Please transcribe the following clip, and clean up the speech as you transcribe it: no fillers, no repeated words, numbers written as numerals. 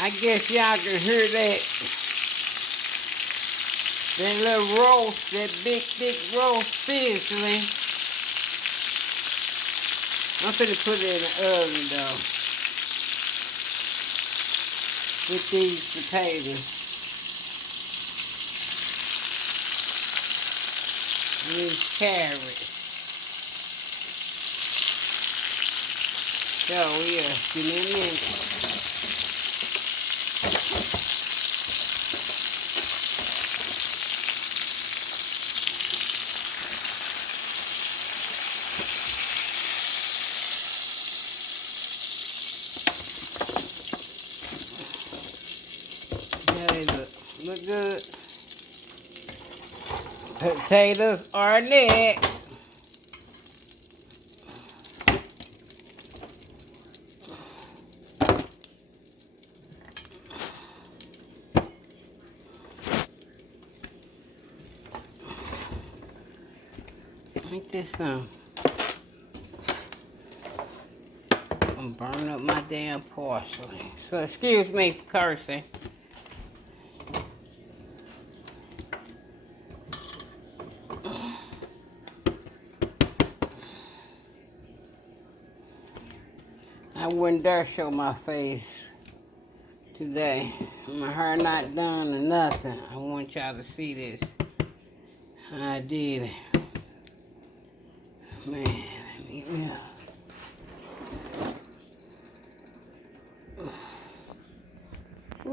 I guess y'all can hear that. That little roast, that big, thick roast sizzling. I'm finna put it in the oven though. With these potatoes. And these carrots. So yeah, give me a minute. Hey, look good. Potatoes are next. Ain't this some? I'm burning up my damn porcelain. So excuse me for cursing. I wouldn't dare show my face today. My hair not done or nothing. I want y'all to see this. How I did it. Man, let me